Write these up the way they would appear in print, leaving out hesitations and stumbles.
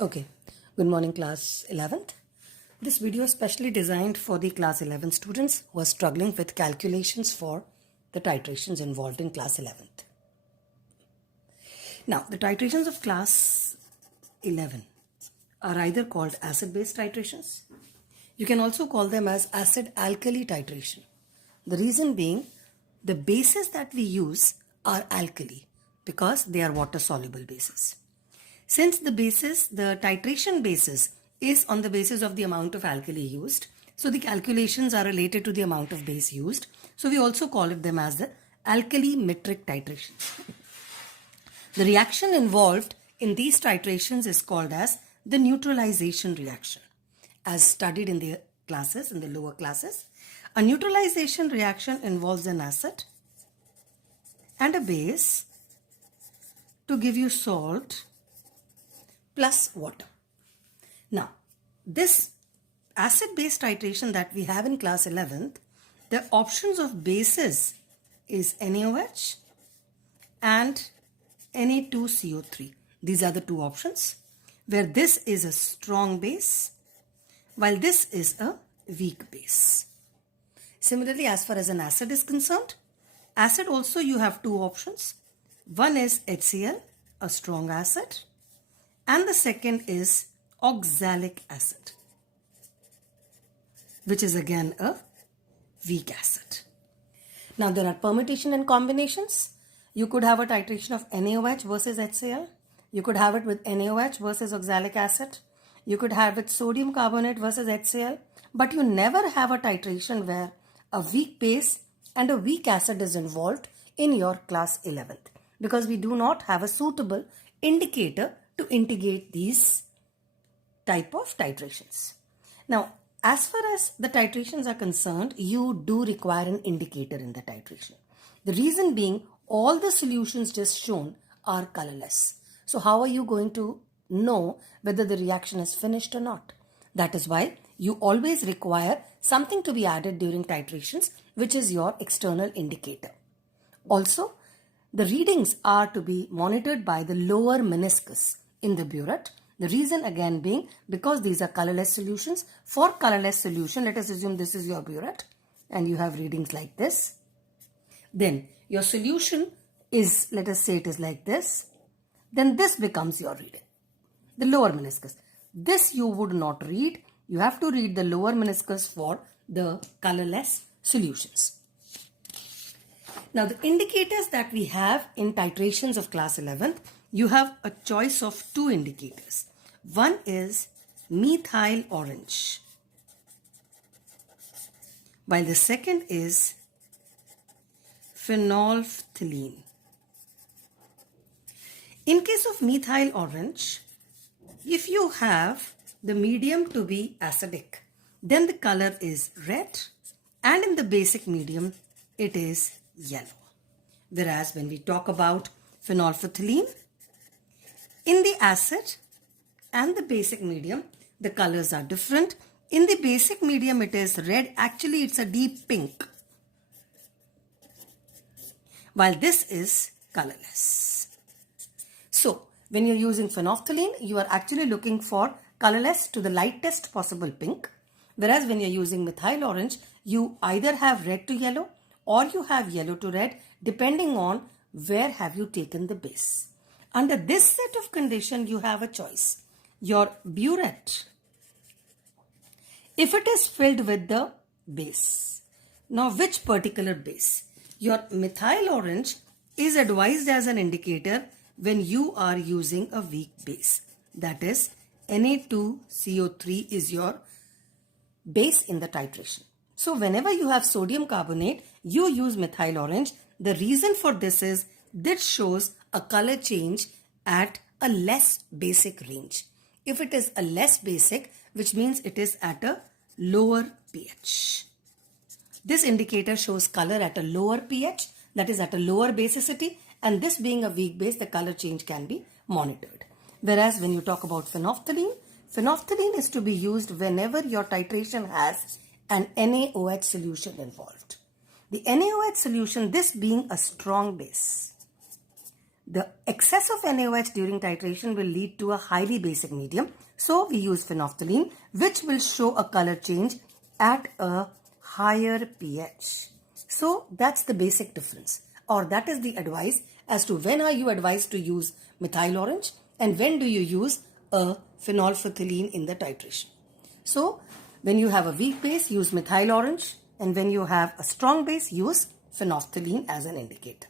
Okay, good morning class 11th. This video is specially designed for the class 11 students who are struggling with calculations for the titrations involved in class 11th. Now, the titrations of class 11 are either called acid-base titrations. You can also call them as acid-alkali titration. The reason being, the bases that we use are alkali because they are water-soluble bases. Since the titration basis is on the basis of the amount of alkali used, so the calculations are related to the amount of base used. So we also call them as the alkali-metric titrations. The reaction involved in these titrations is called as the neutralization reaction. As studied in the classes, in the lower classes, a neutralization reaction involves an acid and a base to give you salt plus water. Now, this acid-base titration that we have in class 11th, the options of bases is NaOH and Na2CO3. These are the two options, where this is a strong base, while this is a weak base. Similarly, as far as an acid is concerned, acid also you have two options. One is HCl, a strong acid, and the second is oxalic acid, which is again a weak acid. Now there are permutation and combinations. You could have a titration of NaOH versus HCl. You could have it with NaOH versus oxalic acid. You could have it sodium carbonate versus HCl. But you never have a titration where a weak base and a weak acid is involved in your class 11th, because we do not have a suitable indicator to indicate these type of titrations. Now, as far as the titrations are concerned, you do require an indicator in the titration. The reason being, all the solutions just shown are colorless. So how are you going to know whether the reaction is finished or not? That is why you always require something to be added during titrations, which is your external indicator. Also, the readings are to be monitored by the lower meniscus in the burette. The reason again being because these are colorless solutions. For colorless solution, let us assume this is your burette and you have readings like this. Then your solution is, let us say it is like this. Then this becomes your reading, the lower meniscus. This you would not read. You have to read the lower meniscus for the colorless solutions. Now the indicators that we have in titrations of class 11th, you have a choice of two indicators. One is methyl orange, while the second is phenolphthalein. In case of methyl orange, if you have the medium to be acidic, then the color is red, and in the basic medium, it is yellow. Whereas when we talk about phenolphthalein, in the acid and the basic medium, the colors are different. In the basic medium, it is red. Actually, it's a deep pink, while this is colorless. So, when you're using phenolphthalein, you are actually looking for colorless to the lightest possible pink. Whereas when you're using methyl orange, you either have red to yellow or you have yellow to red, depending on where have you taken the base. Under this set of condition, you have a choice. Your burette, if it is filled with the base. Now, which particular base? Your methyl orange is advised as an indicator when you are using a weak base. That is, Na2CO3 is your base in the titration. So whenever you have sodium carbonate, you use methyl orange. The reason for this is this shows a color change at a less basic range. If it is a less basic, which means it is at a lower pH. This indicator shows color at a lower pH, that is at a lower basicity, and this being a weak base, the color change can be monitored. Whereas when you talk about phenolphthalein, phenolphthalein is to be used whenever your titration has an NaOH solution involved. The NaOH solution, this being a strong base, the excess of NaOH during titration will lead to a highly basic medium. So we use phenolphthalein, which will show a color change at a higher pH. So that's the basic difference, or that is the advice as to when are you advised to use methyl orange and when do you use a phenolphthalein in the titration. So when you have a weak base, use methyl orange, and when you have a strong base, use phenolphthalein as an indicator.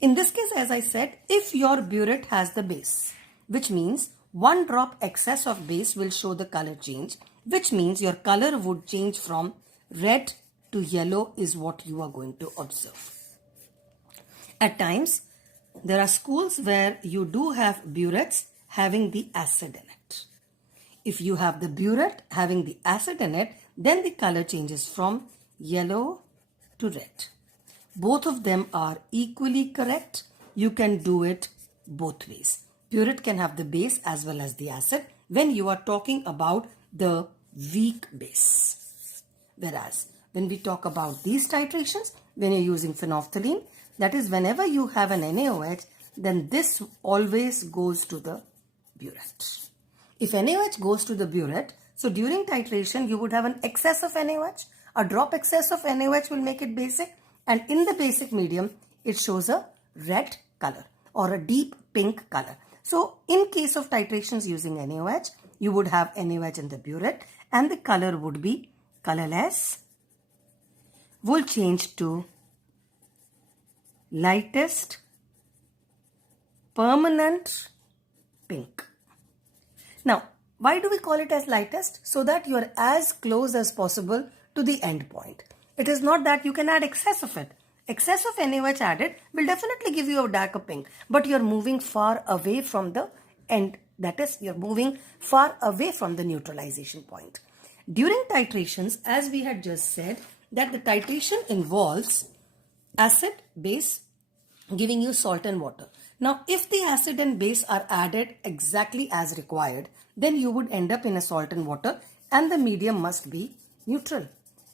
In this case, as I said, if your burette has the base, which means 1 drop excess of base will show the color change, which means your color would change from red to yellow is what you are going to observe. At times, there are schools where you do have burettes having the acid in it. If you have the burette having the acid in it, then the color changes from yellow to red. Both of them are equally correct. You can do it both ways. Burette can have the base as well as the acid when you are talking about the weak base. Whereas when we talk about these titrations, when you're using phenolphthalein, that is whenever you have an NaOH, then this always goes to the burette. If NaOH goes to the burette, so during titration you would have an excess of NaOH. A drop excess of NaOH will make it basic, and in the basic medium it shows a red color or a deep pink color. So in case of titrations using NaOH, you would have NaOH in the burette and the color would be colorless, will change to lightest permanent pink. Now, why do we call it as lightest? So that you are as close as possible to the end point. It is not that you can add excess of it. Excess of NaOH added will definitely give you a darker pink, but you are moving far away from the end. That is, you are moving far away from the neutralization point. During titrations, as we had just said, that the titration involves acid, base, giving you salt and water. Now, if the acid and base are added exactly as required, then you would end up in a salt and water, and the medium must be neutral.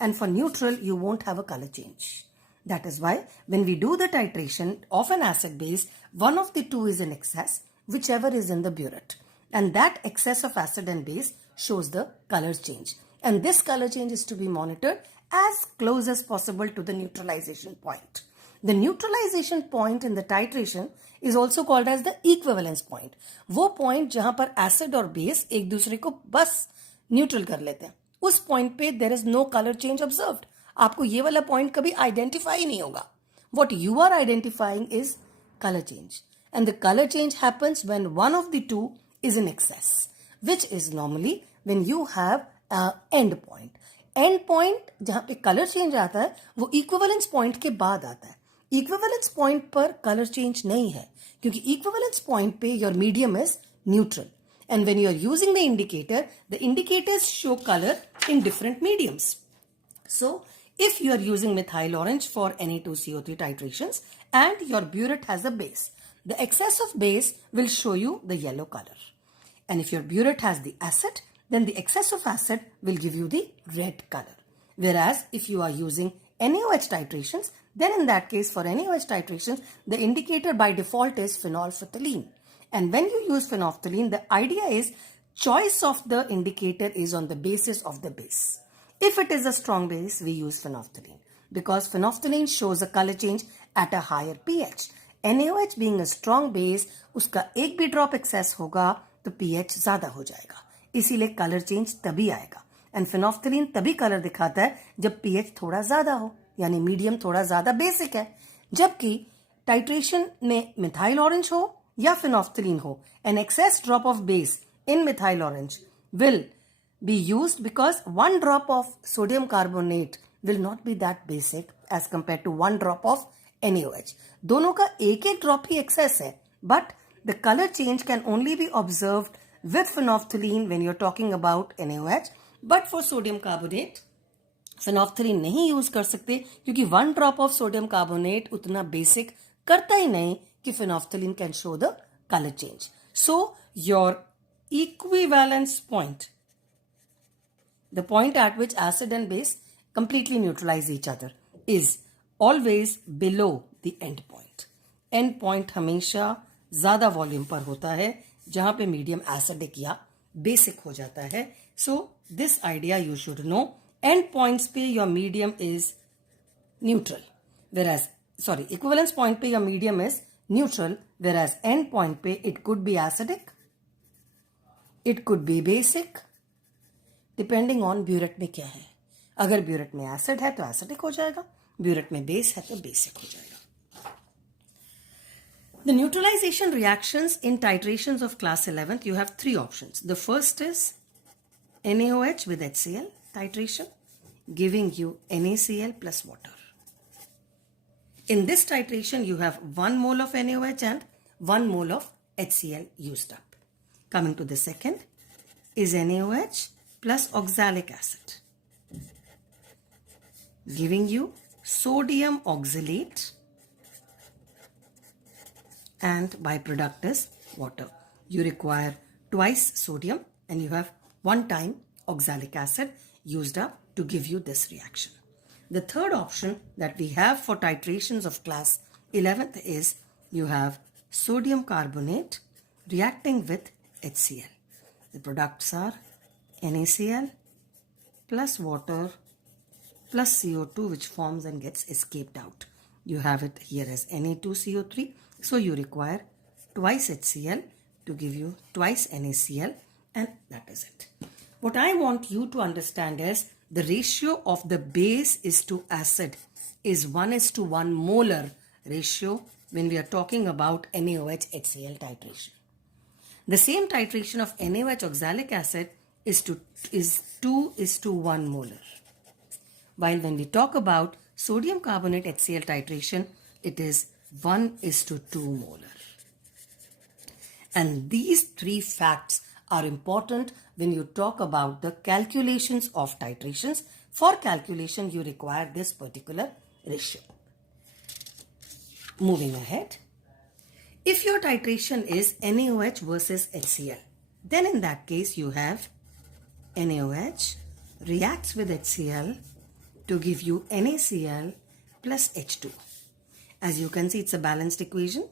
And for neutral, you won't have a color change. That is why when we do the titration of an acid base, one of the two is in excess, whichever is in the burette. And that excess of acid and base shows the color change. And this color change is to be monitored as close as possible to the neutralization point. The neutralization point in the titration is also called as the equivalence point. वो point जहाँ पर acid और base एक दूसरे को बस neutral कर लेते हैं. उस point पे there is no color change observed. आपको ये वाला point कभी identify ही नहीं होगा. What you are identifying is color change. And the color change happens when one of the two is in excess, which is normally when you have an end point. End point जहाँ पे color change आता है वो equivalence point के बाद आता है. Equivalence point पर color change नहीं है क्योंकि equivalence point पे your medium is neutral. And when you are using the indicators show color in different mediums. So, if you are using methyl orange for Na2CO3 titrations and your burette has a base, the excess of base will show you the yellow color. And if your burette has the acid, then the excess of acid will give you the red color. Whereas, if you are using NaOH titrations, then in that case for NaOH titrations, the indicator by default is phenolphthalein. And when you use phenolphthalein, the idea is choice of the indicator is on the basis of the base. If it is a strong base, we use phenolphthalein because phenolphthalein shows a color change at a higher pH. NaOH being a strong base, उसका एक भी drop excess होगा तो pH ज़्यादा हो जाएगा. इसीलिए color change तभी आएगा. And phenolphthalein तभी color दिखाता है जब pH थोड़ा ज़्यादा हो, यानी medium थोड़ा ज़्यादा basic है. जबकि titration में methyl orange हो या phenolphthalein हो, an excess drop of base in methyl orange will be used because one drop of sodium carbonate will not be that basic as compared to one drop of NaOH. दोनों का एक एक drop ही excess है, but the color change can only be observed with phenolphthalein when you're talking about NaOH. But for sodium carbonate, phenolphthalein नहीं use कर सकते क्योंकि one drop of sodium carbonate उतना basic करता ही नहीं कि phenolphthalein can show the color change. So your equivalence point, the point at which acid and base completely neutralize each other, is always below the end point. And point हमेशा ज़्यादा volume पर होता है जहाँ पे मीडियम एसिडिक या basic हो जाता है. So this idea you should know. End points पे your medium is neutral, whereas equivalence point पे your medium is neutral, whereas end point पे it could be acidic, it could be basic, depending on burette में क्या है. अगर burette में acid है तो एसिडिक हो जाएगा, ब्यूरेट में बेस है तो बेसिक हो जाएगा. The neutralization reactions in titrations of class 11th, you have three options. The first is NaOH with HCl titration, giving you NaCl plus water. In this titration, you have 1 mole of NaOH and 1 mole of HCl used up. Coming to the second is NaOH plus oxalic acid, giving you sodium oxalate and byproduct is water. You require twice sodium and you have 1 time oxalic acid used up to give you this reaction. The third option that we have for titrations of class 11th is you have sodium carbonate reacting with HCl. The products are NaCl plus water plus CO2, which forms and gets escaped out. You have it here as Na2CO3. So you require twice HCl to give you twice NaCl, and that is it. What I want you to understand is the ratio of the base is to acid is 1:1 molar ratio when we are talking about NaOH HCl titration. The same titration of NaOH oxalic acid is 2:1 molar. While when we talk about sodium carbonate HCl titration, it is 1:2 molar. And these three facts are important when you talk about the calculations of titrations. For calculation, you require this particular ratio. Moving ahead, if your titration is NaOH versus HCl, then in that case you have NaOH reacts with HCl to give you NaCl plus H2. As you can see, it's a balanced equation.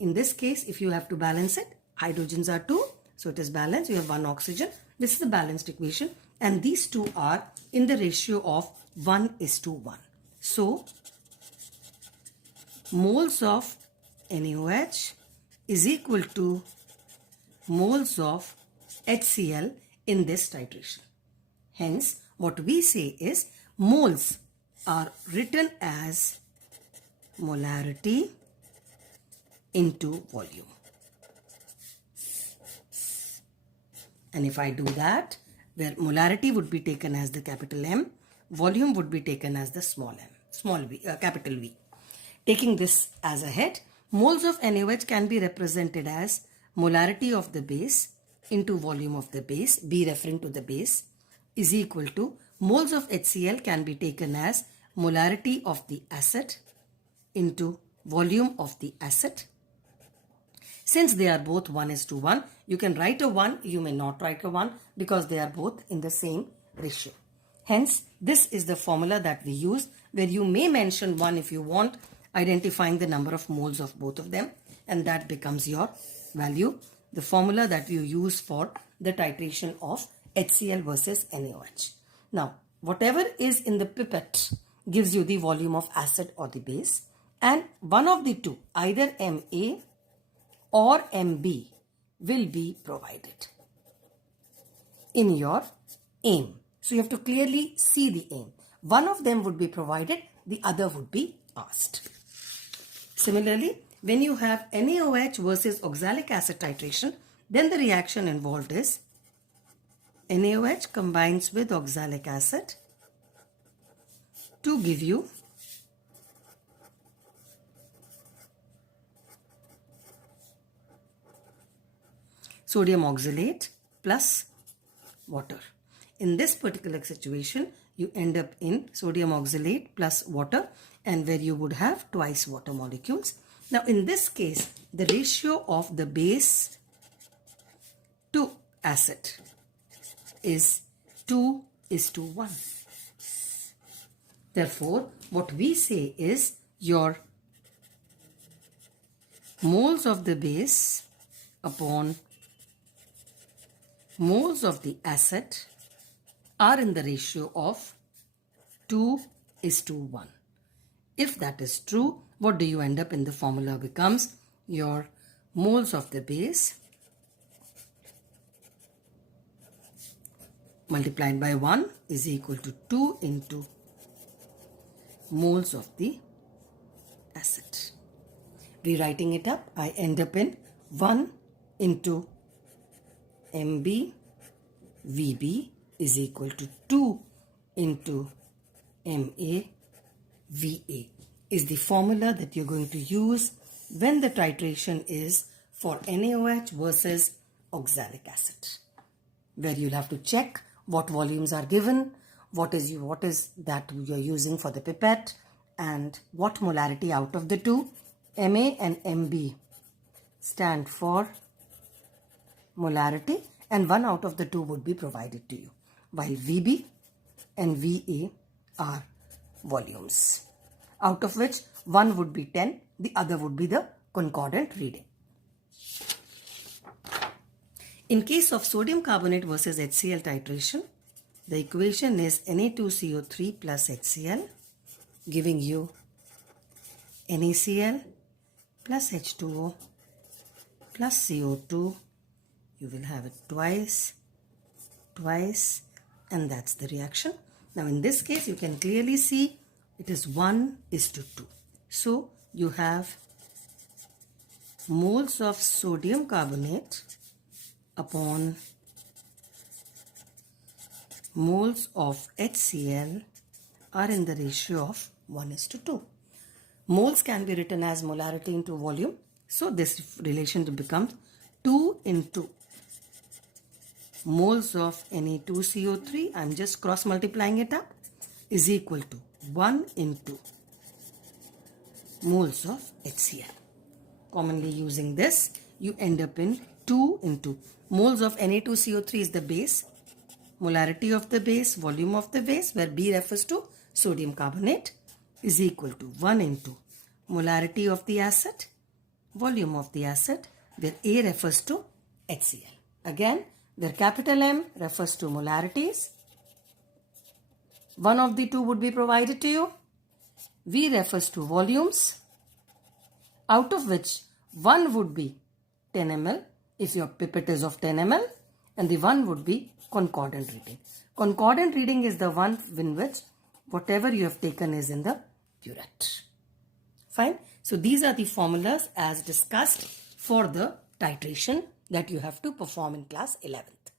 In this case, if you have to balance it, hydrogens are 2, so it is balanced. You have 1 oxygen. This is the balanced equation, and these two are in the ratio of 1:1. So, moles of NaOH is equal to moles of HCl in this titration. Hence, what we say is moles are written as molarity into volume. And if I do that, where molarity would be taken as the capital M, volume would be taken as the small m, capital V. Taking this as a head, moles of NaOH can be represented as molarity of the base into volume of the base, B referring to the base, is equal to moles of HCl can be taken as molarity of the acid into volume of the acid. Since they are both 1:1, you can write a 1, you may not write a 1 because they are both in the same ratio. Hence, this is the formula that we use, where you may mention 1 if you want, identifying the number of moles of both of them, and that becomes your value, the formula that you use for the titration of HCl versus NaOH. Now, whatever is in the pipette gives you the volume of acid or the base, and one of the two, either Ma or Mb, will be provided in your aim. So you have to clearly see the aim. One of them would be provided, the other would be asked. Similarly, when you have NaOH versus oxalic acid titration, then the reaction involved is NaOH combines with oxalic acid to give you sodium oxalate plus water. In this particular situation, you end up in sodium oxalate plus water, and where you would have twice water molecules. Now, in this case, the ratio of the base to acid is 2:1. Therefore, what we say is your moles of the base upon moles of the acid are in the ratio of 2:1. If that is true, what do you end up in the formula becomes your moles of the base multiplied by 1 is equal to 2 into moles of the acid. Rewriting it up, I end up in 1 into MB VB is equal to 2 into MA VA is the formula that you're going to use when the titration is for NaOH versus oxalic acid, where you'll have to check what volumes are given, what is that you're using for the pipette, and what molarity out of the two. MA and MB stand for molarity, and one out of the two would be provided to you, while VB and VA are volumes, out of which one would be 10, the other would be the concordant reading. In case of sodium carbonate versus HCl titration, the equation is Na2CO3 plus HCl giving you NaCl plus H2O plus CO2. You will have it twice, and that's the reaction. Now in this case, you can clearly see it is 1:2. So you have moles of sodium carbonate upon moles of HCl are in the ratio of 1:2. Moles can be written as molarity into volume. So this relation becomes 2 into moles of Na2CO3, I'm just cross multiplying it up, is equal to 1 into moles of HCl. Commonly using this, you end up in 2 into moles of Na2CO3 is the base, molarity of the base, volume of the base, where B refers to sodium carbonate, is equal to 1 into molarity of the acid, volume of the acid, where A refers to HCl. Again, where capital M refers to molarities, one of the two would be provided to you. V refers to volumes, out of which one would be 10 ml if your pipette is of 10 ml, and the one would be concordant reading. Concordant reading is the one in which whatever you have taken is in the burette. Fine. So these are the formulas as discussed for the titration that you have to perform in class 11th.